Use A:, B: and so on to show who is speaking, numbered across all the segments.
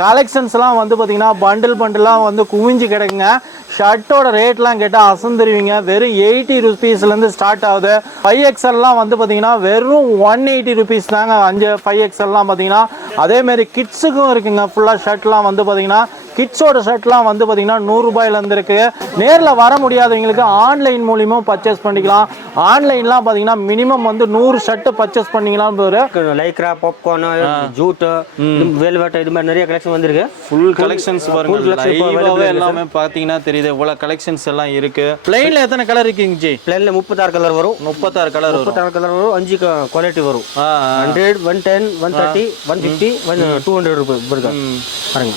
A: கலெக்ஷன்ஸ்லாம் வந்து பார்த்தீங்கன்னா பண்டில் பண்டிலாக வந்து குவிஞ்சு கிடக்குங்க. ஷர்ட்டோட ரேட்லாம் கேட்டால் அசந்துருவீங்க. வெறும் எயிட்டி ருபீஸ்லேருந்து ஸ்டார்ட் ஆகுது. ஃபைவ் எக்ஸ்எல்லாம் வந்து பார்த்தீங்கன்னா வெறும் ஒன் எயிட்டி ருபீஸ் தாங்க. அஞ்சு ஃபைவ் எக்ஸ்எல்லாம் பார்த்தீங்கன்னா அதேமாரி கிட்ஸுக்கும் இருக்குங்க. ஃபுல்லாக ஷர்ட்லாம் வந்து பார்த்தீங்கன்னா கிட்ஸோட ஷர்ட்லாம் வந்து பார்த்தீங்கன்னா நூறுரூபாயிலேருந்து இருக்குது நேரில் வர முடியாதவங்களுக்கு ஆன்லைன் மூலிமா பர்ச்சேஸ் பண்ணிக்கலாம். ஆன்லைன்லாம் பார்த்தீங்கன்னா மினிமம் வந்து நூறு ஷர்ட்டு பர்ச்சேஸ் பண்ணிக்கலாம் ஒரு
B: லைக்ரா பாப்கார்ன் ஜூட் வேல்வெட் இது மாதிரி நிறைய கலெக்ஷன் வந்திருக்கு.
A: ஃபுல் கலெக்ஷன்ஸ் பாருங்க எல்லாமே பார்த்தீங்கன்னா தெரியுது. இவ்வளவு கலெக்ஷன்ஸ் எல்லாம் இருக்கு. பிளைன்ல எத்தனை கலர் இருக்குங்க ஜி?
B: பிளேன்ல முப்பத்தாறு கலர் வரும்.
A: முப்பத்தாறு கலர்
B: முப்பத்தாறு கலர் வரும். அஞ்சு குவாலிட்டி வரும். Hundred one ten one thirty one fifty one two hundred rupees இருக்கு பாருங்க.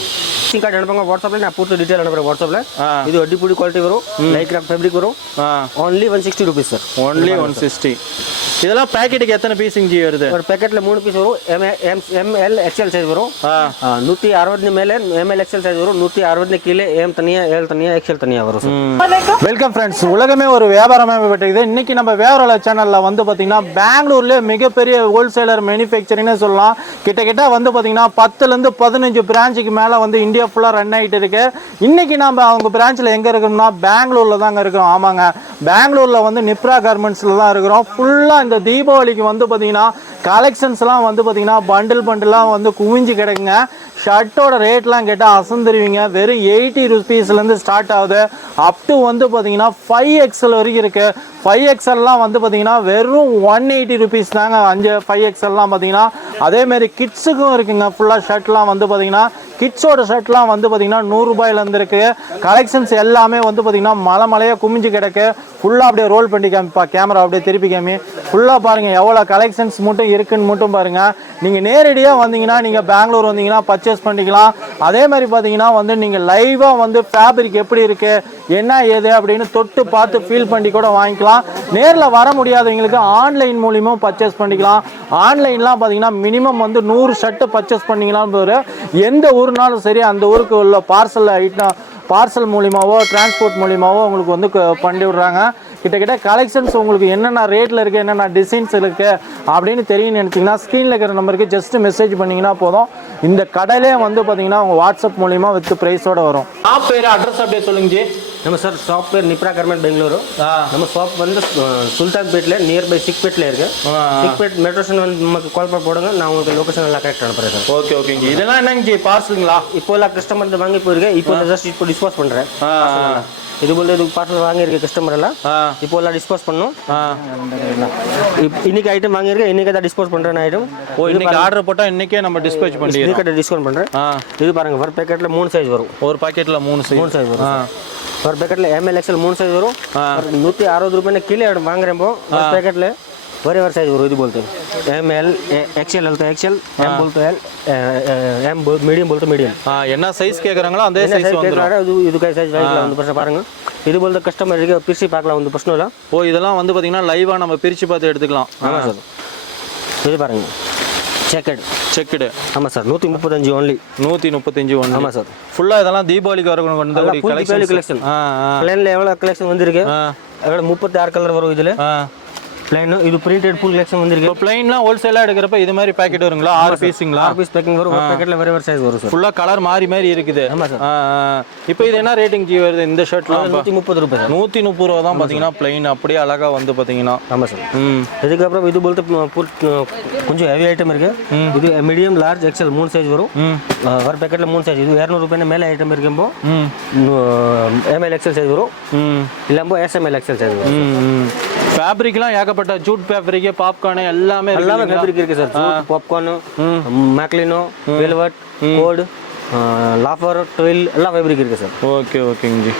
B: சிம் கார்டு அனுப்புங்க வாட்ஸ்அப்பில் நான் பூர்த்தி டீட்டெயில் அனுப்புறேன் வாட்ஸ்அப்பில்
A: ஆ.
B: இது அடிப்பொடி குவாலிட்டி வரும். லைக்ரா ஃபேப்ரிக் வரும். Only one sixty rupees sir
A: only one sixty இதெல்லாம் பேக்கெட்டுக்கு எத்தனை பீஸுங்க ஜி வருது?
B: ஒரு பேக்கெட்ல மூணு பீஸ் வரும். M M M L XL size வரும். நூற்றி அறுபது மேலே எம்எல் எக்ஸ்எல் சைஸ் வரும். நூற்றி அறுபது கீழே எம் தனியாக ஏழு தனியாக எக்ஸ்எல் தனியாக வரும்
A: வெல்கம் ஃப்ரெண்ட்ஸ் உலகமே ஒரு வியாபாரமாக பெற்றுக்குது இன்னைக்கு நம்ம வியாபார சேனலில் வந்து பார்த்தீங்கன்னா பெங்களூர்லேயே மிகப்பெரிய ஹோல்சேலர் மேனுஃபேக்சரிங்னு சொல்லலாம். கிட்டத்தட்ட வந்து பார்த்தீங்கன்னா பத்துலேருந்து பதினஞ்சு பிரான்ச்சுக்கு மேலே வந்து இந்தியா ஃபுல்லாக ரன் ஆகிட்டு இருக்கு. இன்னைக்கு நம்ம அவங்க பிரான்ச்சில் எங்கே இருக்கோம்னா பெங்களூரில் தாங்க இருக்கிறோம். ஆமாங்க. பெங்களூரில் வந்து நிப்ரா கார்மெண்ட்ஸில் தான் இருக்கிறோம். ஃபுல்லாக இந்த தீபாவளிக்கு வந்து பார்த்தீங்கன்னா கலெக்ஷன்ஸ்லாம் வந்து பார்த்திங்கன்னா பண்டில் பண்டிலாக வந்து குவிஞ்சு கிடக்குங்க. ஷர்ட்டோட ரேட்லாம் கேட்டால் அசந்துருவீங்க. வெறும் எயிட்டி ருபீஸ்லேருந்து ஸ்டார்ட் ஆகுது. அப் டு வந்து பார்த்தீங்கன்னா ஃபைவ் எக்ஸல் வரைக்கும் இருக்குது ஃபைவ் எக்ஸ்எல்லாம் வந்து பார்த்தீங்கன்னா வெறும் ஒன் எயிட்டி ருபீஸ் தாங்க. அஞ்சு ஃபைவ் எக்ஸ்எல்லாம் பார்த்தீங்கன்னா அதேமாரி கிட்ஸுக்கும் இருக்குங்க. ஃபுல்லாக ஷர்ட்லாம் வந்து பார்த்தீங்கன்னா கிட்ஸோட ஷர்ட்லாம் வந்து பார்த்திங்கன்னா நூறுரூபாயிலேருந்து இருக்குது கலெக்ஷன்ஸ் எல்லாமே வந்து பார்த்தீங்கன்னா மலை மலையாக குமிஞ்சு கிடக்கு. ஃபுல்லாக அப்படியே ரோல் பண்ணி காமிப்பா கேமரா அப்படியே திருப்பி காமி. ஃபுல்லாக பாருங்கள் எவ்வளோ கலெக்ஷன்ஸ் மட்டும் இருக்குன்னு மட்டும் பாருங்கள் நீங்கள் நேரடியாக வந்தீங்கன்னா நீங்கள் பெங்களூர் வந்தீங்கன்னா பர்ச்சேஸ் பண்ணிக்கலாம். அதே மாதிரி பார்த்தீங்கன்னா வந்து நீங்கள் லைவாக வந்து ஃபேப்ரிக் எப்படி இருக்குது என்ன ஏது அப்படின்னு தொட்டு பார்த்து ஃபீல் பண்ணி கூட வாங்கிக்கலாம். நேரில் வர முடியாதவங்களுக்கு ஆன்லைன் மூலியமாக பர்ச்சேஸ் பண்ணிக்கலாம். ஆன்லைன்லாம் பார்த்தீங்கன்னா மினிமம் வந்து நூறு ஷர்ட்டு பர்ச்சேஸ் பண்ணிக்கலாம் ஒரு எந்த ஊர்னாலும் சரி அந்த ஊருக்கு உள்ள பார்சல் ஐட்டம் பார்சல் மூலியமாகவோ டிரான்ஸ்போர்ட் மூலியமாகவோ உங்களுக்கு வந்து பண்ணி விடுறாங்க. கிட்டத்தட்ட கலெக்ஷன்ஸ் உங்களுக்கு என்னென்ன ரேட்டில் இருக்குது என்னென்ன டிசைன்ஸ் இருக்குது அப்படின்னு தெரியும் நினச்சிங்கன்னா ஸ்க்ரீனில் இருக்கிற நம்பருக்கு ஜஸ்ட் மெசேஜ் பண்ணிங்கன்னா போதும். இந்த கடையிலே வந்து பார்த்தீங்கன்னா உங்கள் வாட்ஸ்அப் மூலியமாக வித் ப்ரைஸோட வரும். ஆப் பேர் அட்ரஸ் அப்படியே சொல்லுங்க
B: நம்ம சார் ஷாப் பேர் நிப்ரா கார்மெண்ட் பெங்களூரு.
A: ஆ.
B: நம்ம ஷாப் வந்து சுல்தான்பேட்டில் நியர்பை சிக்பேட்டில் இருக்கு. சிக்பேட் மெட்ரோ ஸ்டேஷன் வந்து நமக்கு கால் பண்ணி போடுங்க நான் உங்களுக்கு லொகேஷன் எல்லாம் கரெக்ட் அனுப்புறேன் சார்.
A: ஓகே ஓகேங்க இதெல்லாம் என்னங்க பார்சலுங்களா
B: இப்போ எல்லாம் கஸ்டமர் வந்து வாங்கி போயிருக்கேன் இப்போ ஜஸ்ட் இப்போ டிஸ்போஸ் பண்ணுறேன்
A: ஆ.
B: இது போல இது பார்சல் வாங்கியிருக்க கஸ்டமர் எல்லாம். இப்போ எல்லாம் டிஸ்போஸ் பண்ணும். இன்னைக்கு ஐட்டம் வாங்கியிருக்கேன் இன்னைக்கு தான் டிஸ்போஸ் பண்ணுறேன் ஐட்டம்
A: ஓ இன்னைக்கு ஆர்டர் போட்டால் இன்னைக்கே நம்ம டிஸ்பேச் பண்ணிடுறோம்
B: இன்னைக்கு டிஸ்கவுண்ட் பண்ணுறேன் இது பாருங்க ஒரு பேக்கெட்டில் மூணு சைஸ் வரும்.
A: ஒரு பாக்கெட்ல மூணு சைஸ்
B: மூணு சைஸ் வரும் ஒரு பேக்கெட்டில் எம்எல் எக்ஸ்எல் மூணு சைஸ் வரும். நூற்றி அறுபது ரூபாய் கீழே வாங்குறப்போ ஒரு பேக்கெட்டில் ஒரே ஒரு சைஸ் வரும் இது போலத்து எம்எல் எக்ஸ்எல் அழுத்த எக்ஸ்எல் எம் போலத்து எல் எம் மீடியம் போலத்து
A: மீடியம் என்ன சைஸ் கேட்குறாங்களோ அந்த சைஸ்
B: கேட்குறாங்க இது இதுக்கு சைஸ் வாங்கிக்கலாம் வந்து பிரச்சனை பாருங்கள் இது போலத்த கஸ்டமர் இருக்கு பிரிச்சு பார்க்கலாம் வந்து பிரச்சனை இல்லை.
A: ஓ இதெல்லாம் வந்து பார்த்தீங்கன்னா லைவாக நம்ம பிரித்து பார்த்து எடுத்துக்கலாம்.
B: ஆமாம் சார். இது பாருங்க. செக்கட்
A: செக்குடு
B: ஆமாம் சார் நூற்றி முப்பத்தஞ்சு ஒன்லி
A: நூத்தி முப்பத்தஞ்சு ஒன்று
B: ஆமாம் சார்
A: ஃபுல்லா இதெல்லாம் தீபாவளிக்கு வரணும் கொண்டு
B: full Diwali
A: கலெக்ஷன் ஆ
B: பிளேனில் எவ்வளோ கலெக்ஷன் வந்திருக்கு? அதோட முப்பத்தி ஆறு கலர் வரும் இதில்.
A: ஆ
B: பிளைன் இது பிரிண்டட் ஃபுல் கலெக்ஷன் வந்திருக்கு.
A: இப்போ பிளைன்லாம் ஹோல்சேலாக எடுக்கிறப்ப இது மாதிரி பாக்கெட் வருங்களா? ஆறு பீஸுங்களா
B: ஆறு பீஸ் பேக்கிங் வரும். ஒரு பேக்கெட்டில் வேறு வேறு சைஸ் வரும் சார்
A: ஃபுல்லா கலர் மாறி மாறி இருக்குது.
B: ஆமாம் சார்.
A: இப்போ இது என்ன ரேட்டிங் ஜி வருது இந்த ஷர்ட்லாம்
B: நூற்றி முப்பது ரூபாய்
A: நூற்றி முப்பது ரூபா தான் பார்த்தீங்கன்னா பிளைன் அப்படியே அழகா வந்து பார்த்தீங்கன்னா.
B: ஆமாம் சார்
A: ம்.
B: இதுக்கப்புறம் இது போலத்து கொஞ்சம் ஹெவி ஐட்டம் இருக்கு. இது மீடியம் லார்ஜ் எக்ஸல் மூணு சைஸ் வரும். ஒரு பேக்கெட்டில் மூணு சைஸ் இது இரநூறுபாய் மேலே ஐட்டம் இருக்கும்போ எம்எல் எக்ஸல் சைஸ் வரும். இல்லாமல் எஸ்எம்எல் எக்ஸல் சைஸ் வரும்.
A: ஃபேப்ரிக்லாம் ஏகப்பட்ட ஜூட் ஃபேப்ரிக் பாப்கார்னு எல்லாமே
B: எல்லாமே? ஃபேப்ரிக் இருக்கு சார் பாப்கார்னு மேக்லினோ வெல்வெட் கோட் லாஃபர் ட்வில் எல்லாம் ஃபேப்ரிக் இருக்கு சார்
A: ஓகே ஓகேங்க ஜி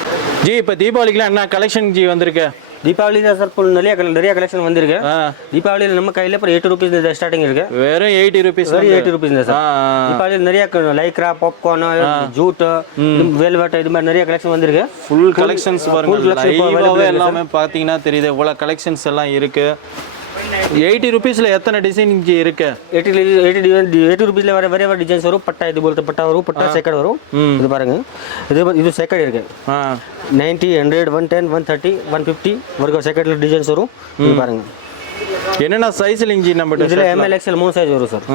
A: ஜி இப்போ தீபாவளிக்குலாம் என்ன கலெக்ஷன் ஜி வந்திருக்கு?
B: தீபாவளி தான் சார் full நிறைய கலெக்ஷன் வந்திருக்கு. தீபாவளியில் நம்ம கையில் இப்போ எயிட்டி ருபீஸ் ஸ்டார்டிங் இருக்கு.
A: வெறும் எயிட்டி ருபீஸ்
B: வெறும் எயிட்டி ருபீஸ் சார் தீபாவளியில் நிறைய லைக்ரா பாப்கார்ன் ஜூட் வேல்வெட் இது மாதிரி நிறைய கலெக்ஷன் வந்திருக்கு.
A: ஃபுல் கலெக்ஷன்ஸ் பாருங்க. எல்லாமே பார்த்தீங்கன்னா தெரியுது. இவ்வளோ கலெக்ஷன்ஸ் எல்லாம் இருக்கு. எயிட்டி ருபீஸில் எத்தனை டிசைன் ஜி இருக்கு?
B: எயிட்டி எயிட்டி எயிட்டி ருபீஸில் வர வேற வேறு டிசைன்ஸ் வரும். பட்டா இது போலത്തെ பட்டா வரும் பட்டா செக்கட் வரும். இது பாருங்க. இது இது செக்கட் இருக்கு.
A: ஆ.
B: Ninety hundred one ten one thirty one fifty வரைக்கும் செக்கட்ல டிசைன்ஸ் வரும். இது பாருங்க.
A: என்னென்ன சைஸ்லிங் ஜி நம்ம
B: இதில் எம்எல் எக்ஸ்எல் மூணு சைஸ் வரும் சார்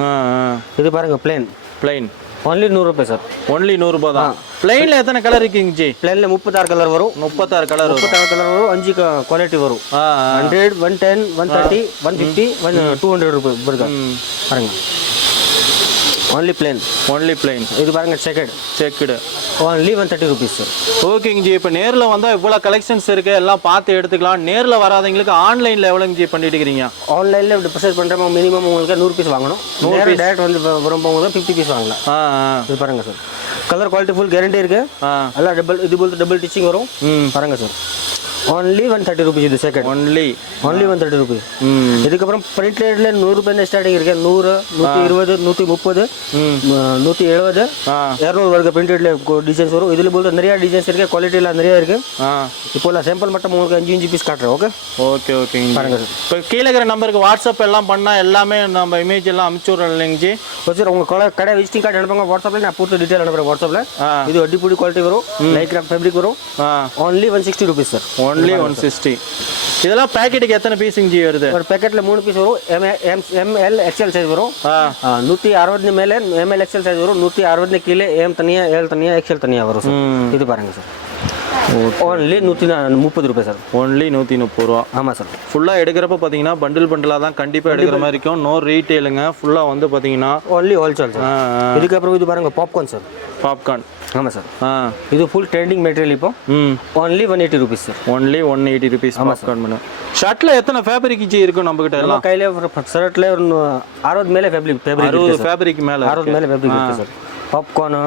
B: இது பாருங்க பிளேன்
A: பிளைன்
B: ஒன்லி நூறுரூபா சார்
A: ஒன்லி நூறுரூபா தான். பிளெயினில் எத்தனை கலர் இருக்குங்க ஜி?
B: பிளேனில் முப்பத்தாறு கலர் வரும்.
A: முப்பத்தாறு கலர்
B: முப்பத்தாறு கலர் வரும். அஞ்சு குவாலிட்டி வரும். Hundred one ten one thirty one fifty one two hundred rupee இருக்கு பாருங்க. ஒன்லி பிளேன்
A: ஒன்லி பிளெயின்
B: இது பாருங்க second
A: checked
B: only one thirty rupees sir
A: ஓகேங்க ஜி இப்போ நேரில் வந்தால் இவ்வளோ கலெக்ஷன்ஸ் இருக்கு எல்லாம் பார்த்து எடுத்துக்கலாம். நேரில் வராதவங்களுக்கு ஆன்லைனில் எவ்வளோங்க ஜி பண்ணிட்டு இருக்கிறீங்க?
B: ஆன்லைனில் இப்படி பர்ச்சேஸ் பண்ணுறப்ப மினிமம் உங்களுக்கு நூறு பீஸ் வாங்கணும். நூறு டேரக்ட் வந்து வரும்போது ஃபிஃப்டி பீஸ் வாங்கலாம்.
A: ஆ
B: இது பாருங்க sir colour quality full guarantee இருக்கு.
A: ஆ.
B: எல்லாம் டபுள் இது போல் டபுள் டிச்சிங் வரும்.
A: ம்.
B: பாருங்க sir only one thirty rupees இது second
A: only
B: only one thirty rupees இதுக்கப்புறம் பிரிண்ட் ரேட்ல நூறு ரூபாய் ஸ்டார்டிங் இருக்கு. நூறு நூற்றி இருபது நூற்றி முப்பது நூற்றி எழுபது இரநூறு வரைக்கும் பிரிண்ட் ரேட்ல டிசைன்ஸ் வரும். இதில் போல நிறைய டிசைன்ஸ் இருக்கு. குவாலிட்டியில் நிறைய இருக்கு. இப்போ நான் சாம்பிள் மட்டும் உங்களுக்கு அஞ்சு அஞ்சு பீஸ் காட்டுறேன். ஓகே
A: ஓகே ஓகேங்க
B: பாருங்க சார்
A: இப்போ கீழே இருக்கிற நம்பருக்கு வாட்ஸ்அப் எல்லாம் பண்ணால் எல்லாமே நம்ம இமேஜ் எல்லாம் அனுப்பிச்சி விட்றோம் இல்லைங்க ஜி
B: சார் உங்க கடை கடை விசிட்டிங் கார்டு அனுப்புங்க. வாட்ஸ்அப்பில் நான் பூர்த்தி டீட்டெயில் அனுப்புறேன் வாட்ஸ்அப்பில்
A: ஆ.
B: இது அடிப்பொடி குவாலிட்டி வரும். லைக் ஃபேப்ரிக் வரும். Only one sixty rupees sir
A: only one sixty இதெல்லாம் பேக்கெட்டுக்கு எத்தனை பீஸுங்க ஜி வருது?
B: ஒரு பேக்கெட்டில் மூணு பீஸ் வரும். M M M L XL size வரும். நூற்றி அறுபது மேலே எம்எல் எக்ஸ்எல் சைஸ் வரும். நூற்றி அறுபது கீழே எம் தனியாக ஏழு தனியாக எக்ஸ்எல் தனியாக வரும் சார் இது பாருங்க சார் ஓன்லி நூற்றி முப்பது ரூபாய் சார்
A: ஒன்லி நூற்றி முப்பது ரூபா.
B: ஆமாம் சார்
A: ஃபுல்லாக எடுக்கிறப்ப பார்த்தீங்கன்னா பண்டில் பண்டிலாக தான் கண்டிப்பாக எடுக்கிற மாதிரி இருக்கும். நோ ரீட்டெயிலுங்க ஃபுல்லாக வந்து பார்த்தீங்கன்னா
B: ஓன்லி ஹோல்சேல் சார் இதுக்கப்புறம் இது பாருங்க பாப்கார்ன் சார்
A: பாப்கார்ன்
B: ஆமாம் சார்.
A: ஆ.
B: இது ஃபுல் ட்ரெண்டிங் மெட்டீரியல் இப்போ.
A: ம்.
B: Only one eighty rupees sir
A: only one eighty rupees popcorn பண்ணு ஷர்ட்டில் எத்தனை ஃபேப்ரிக் ஜி இருக்கும் நம்மக்கிட்ட எல்லாம்?
B: கையில் ஷர்ட்டில் ஒரு அறுபது மேலே ஃபேப்ரிக் ஃபேப்ரிக்
A: அறுபது ஃபேப்ரிக் மேலே
B: அறுபது மேலே ஃபேப்ரிக் இருக்கு sir. Popcorn.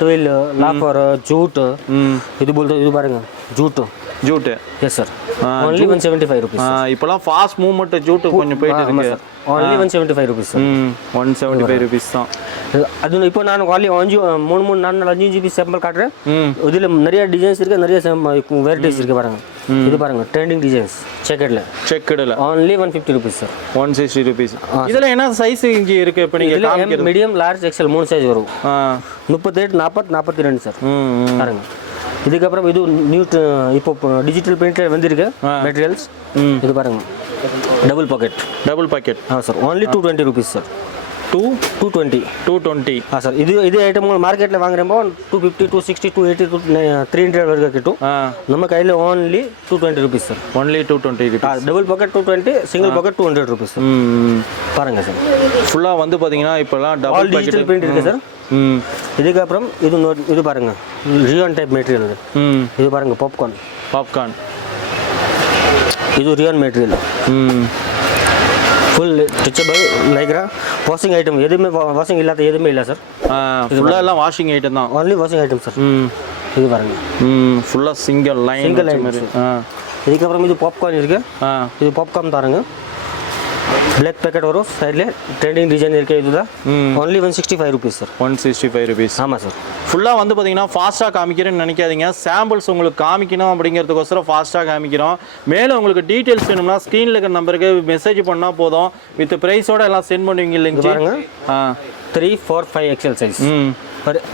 B: Twill loafer jute
A: ம்.
B: இது போல் இது பாருங்க. Jute
A: jute?
B: Yes sir only one seventy five rupees
A: இப்போலாம் ஃபாஸ்ட் மூவ்மெண்ட் ஜூட்டு கொஞ்சம் போயிட்டு இருக்கு.
B: Only one seventy five rupees
A: one seventy five rupees தான்.
B: அது இப்போ நான் ஒன்லி அஞ்சு மூணு மூணு நாலு நாலு அஞ்சு பீஸ் சாம்பிள் காட்டுறேன். இதில் நிறைய டிசைன்ஸ் இருக்கு நிறைய வெரைட்டிஸ் இருக்கு பாருங்க. இது பாருங்க ட்ரெண்டிங் டிசைன்ஸ் செக்கெட்டில்
A: செக்குடில்
B: only one fifty rupees sir
A: one sixty rupees இதில் என்ன சைஸ் இங்கே இருக்கு இப்போ நீங்கள்
B: மீடியம் லார்ஜ் எக்ஸல் மூணு சைஸ் வரும். முப்பத்தெட்டு நாற்பது நாற்பத்தி ரெண்டு சார் பாருங்க. இதுக்கப்புறம் இது நியூ இப்போ டிஜிட்டல் பிரிண்டர் வந்திருக்கு. மெட்டீரியல்ஸ்
A: ம்.
B: இது பாருங்க. டபுள் பாக்கெட்
A: டபுள் பாக்கெட்
B: ஆ sir only two twenty rupees sir
A: two
B: two twenty
A: two twenty
B: ஆ சார் இது இது ஐட்டம் மார்க்கெட்டில் வாங்குறப்போ two fifty two sixty two eighty two three hundred வரைக்கும் கிட்டும் நம்ம கையில் only two twenty rupees sir
A: only two twenty rupees
B: double pocket two twenty single pocket two hundred rupees sir
A: ம்
B: பாருங்க சார்
A: ஃபுல்லாக வந்து பார்த்தீங்கன்னா இப்போலாம் டபுள்
B: டிஜிட்டல் பிரிண்ட் இருக்கு சார் இதுக்கப்புறம் இது இது பாருங்க. ரியான் டைப் மெட்டீரியல் இது.
A: ம்.
B: இது பாருங்க பாப்கார்ன்
A: பாப்கார்ன்
B: இது ரியான் மெட்டீரியல்
A: ம்.
B: Full stretchable lycra washing item எதுவுமே வாஷிங் இல்லாத எதுவுமே இல்லை சார்
A: ஃபுல்லாக எல்லாம் வாஷிங் ஐட்டம் தான்.
B: ஒன்லி வாஷிங் ஐட்டம் சார்
A: ம்.
B: இது பாருங்க.
A: ம் ஃபுல்லாக சிங்கிள் லைன் மாதிரி. ஆ.
B: இதுக்கப்புறம் இது பாப்கார்ன் இருக்கு.
A: ஆ.
B: இது பாப்கார்ன் பாருங்க. பிளாக் பேக்கெட் வரும். சைடில் ட்ரெண்டிங் டிசைன் இருக்கு இதுதான். Only one sixty five rupees sir
A: one sixty five rupees
B: ஆமாம் சார்
A: ஃபுல்லாக வந்து பார்த்தீங்கன்னா ஃபாஸ்ட்டாக காமிக்கிறேன்னு நினைக்காதீங்க. சாம்பிள்ஸ் உங்களுக்கு காமிக்கணும் அப்படிங்கிறதுக்கோசரம் ஃபாஸ்ட்டாக காமிக்கிறோம். மேலும் உங்களுக்கு டீட்டெயில்ஸ் வேணும்னா ஸ்க்ரீனில் இருக்கிற நம்பருக்கு மெசேஜ் பண்ணால் போதும். வித் ப்ரைஸோட எல்லாம் சென்ட் பண்ணுவீங்க இல்லைங்க
B: பாருங்க.
A: ஆ.
B: Three four five XL size
A: ம்.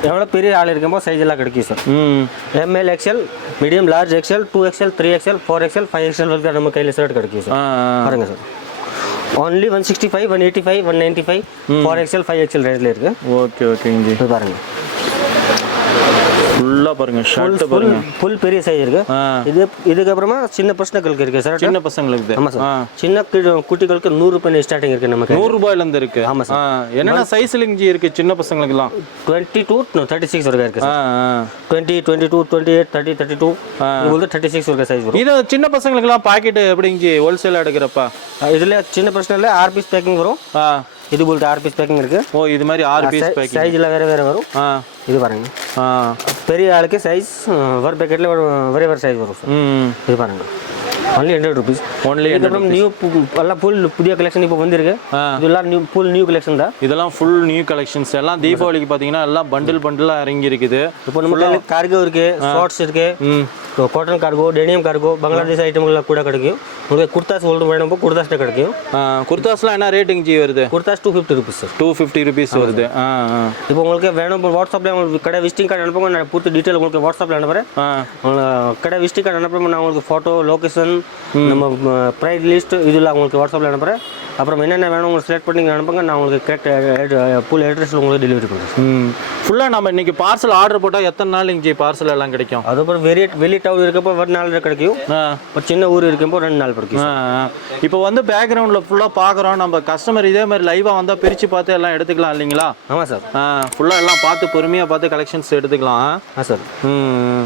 B: எவ்வளோ பெரிய ஆள் இருக்குமோ சைஸ் எல்லாம் கிடைக்கும் சார்
A: ம்.
B: M L XL medium large XL two XL three XL four XL five XL வரைக்கும் நம்ம கையில் ஷர்ட் கிடைக்கும் சார் பாருங்க sir only one sixty five one eighty five one ninety five four XL five XL ரேட்டில் இருக்கு
A: okay ஓகேங்க ஜி
B: இது பாருங்க
A: ஃபுல்லாக பாருங்கள் ஷர்ட்டு
B: ஃபுல்
A: பாருங்க.
B: ஃபுல் பெரிய சைஸ் இருக்கு. இது இதுக்கப்புறமா சின்ன பர்சனங்களுக்கு இருக்கு சார்.
A: சின்ன பசங்களுக்கு
B: ஆமாம்
A: ஆ
B: சார். சின்ன குட்டிகளுக்கு நூறு ரூபாய் ஸ்டார்டிங் இருக்கு நமக்கு.
A: நூறு ரூபாயிலேருந்து இருக்கு.
B: ஆமா
A: ஆ. என்னென்ன சைஸ்லிங்க ஜி இருக்கு சின்ன பசங்களுக்குலாம்
B: டுவெண்ட்டி டூ தேர்ட்டி சிக்ஸ் வரைக்கும் இருக்கு sir. Twenty twenty two twenty eight thirty thirty two இது தேர்ட்டி சிக்ஸ் வரைக்கும் சைஸ் வரும்.
A: இது சின்ன பசங்களுக்குலாம் பாக்கெட் எப்படிங்க ஜி? ஹோல்சேலாக எடுக்கிறப்பா?
B: இதில் சின்ன பர்சனில் ஆறு பீஸ் பேக்கிங் வரும். இது போல்ட்டு ஆறு பீஸ் பேக்கிங் இருக்கு.
A: ஓ இது மாதிரி ஆறு பீஸ் பேக்கிங்
B: சைஸ்ல வேற வேற வரும்.
A: ஆ.
B: இது பாருங்க. பெரிய ஆளுக்கு சைஸ் ஒரு பேக்கெட்டில் வேற வேற சைஸ் வரும் சார் இது பாருங்க. ஒன்லி ஹண்ட்ரட் ருபீஸ்
A: ஒன்லி
B: இதுக்கப்புறம் நியூ எல்லாம் ஃபுல் புதிய கலெக்ஷன் இப்போ வந்திருக்கு. இதெல்லாம் நியூ ஃபுல் நியூ கலெக்ஷன் தான்.
A: இதெல்லாம் ஃபுல் நியூ கலெக்ஷன்ஸ் எல்லாம் தீபாவளிக்கு பார்த்தீங்கன்னா எல்லாம் பண்டில் பண்டிலாக இறங்கி இருக்குது
B: இப்போ நம்ம கார்கோ இருக்கு ஷார்ட்ஸ் இருக்கு.
A: ம்
B: cotton cargo denim cargo Bangladesh ஐட்டம்லாம் கூட கிடைக்கும். உங்களுக்கு குர்தாஸ் ஒன்று வேணும் குர்தாஸ்ட்டு கிடைக்கும்.
A: குர்தாஸ்லாம் என்ன ரேட்டிங் ஜி வருது?
B: Kurtas two fifty rupees sir
A: two fifty rupees வருது.
B: இப்போ உங்களுக்கு வேணும் வாட்ஸ்அப்பில் உங்களுக்கு கடை விசிட்டிங் கார்டு அனுப்புங்க. நான் பூர்த்தி டீட்டெயில் உங்களுக்கு வாட்ஸ்அப்பில் அனுப்புகிறேன் கடை விசிட்டிங் கார்டு அனுப்புறேன். நான் உங்களுக்கு ஃபோட்டோ லொக்கேஷன் நம்ம ப்ரைஸ் லிஸ்ட் இதெல்லாம் உங்களுக்கு வாட்ஸ்அப்பில் அனுப்புகிறேன் அப்புறம் என்னென்ன வேணும் உங்களுக்கு செலக்ட் பண்ணி அனுப்புங்க. நான் உங்களுக்கு கரெக்ட் ஃபுல் அட்ரஸில் உங்களுக்கு டெலிவரி பண்ணுறேன்
A: ஃபுல்லாக நம்ம இன்னைக்கு பார்சல் ஆர்டர் போட்டால் எத்தனை நாளைக்கு ஜி பார்சல் எல்லாம் கிடைக்கும்?
B: அதுக்கப்புறம் வெளியே வெளி டவுன் இருக்கப்போ ஒரு நாள் கிடைக்கும். ஒரு சின்ன ஊர் இருக்கப்போ ரெண்டு நாள் கிடைக்கும்.
A: இப்போ வந்து பேக்ரவுண்டில் ஃபுல்லாக பார்க்குறோம். நம்ம கஸ்டமர் இதே மாதிரி லைவாக வந்தால் பிரித்து பார்த்து எல்லாம் எடுத்துக்கலாம் இல்லைங்களா?
B: ஆமாம் சார்.
A: ஃபுல்லாக எல்லாம் பார்த்து பொறுமையாக பார்த்து கலெக்ஷன்ஸ் எடுத்துக்கலாம்.
B: ஆ சார்.
A: ம்.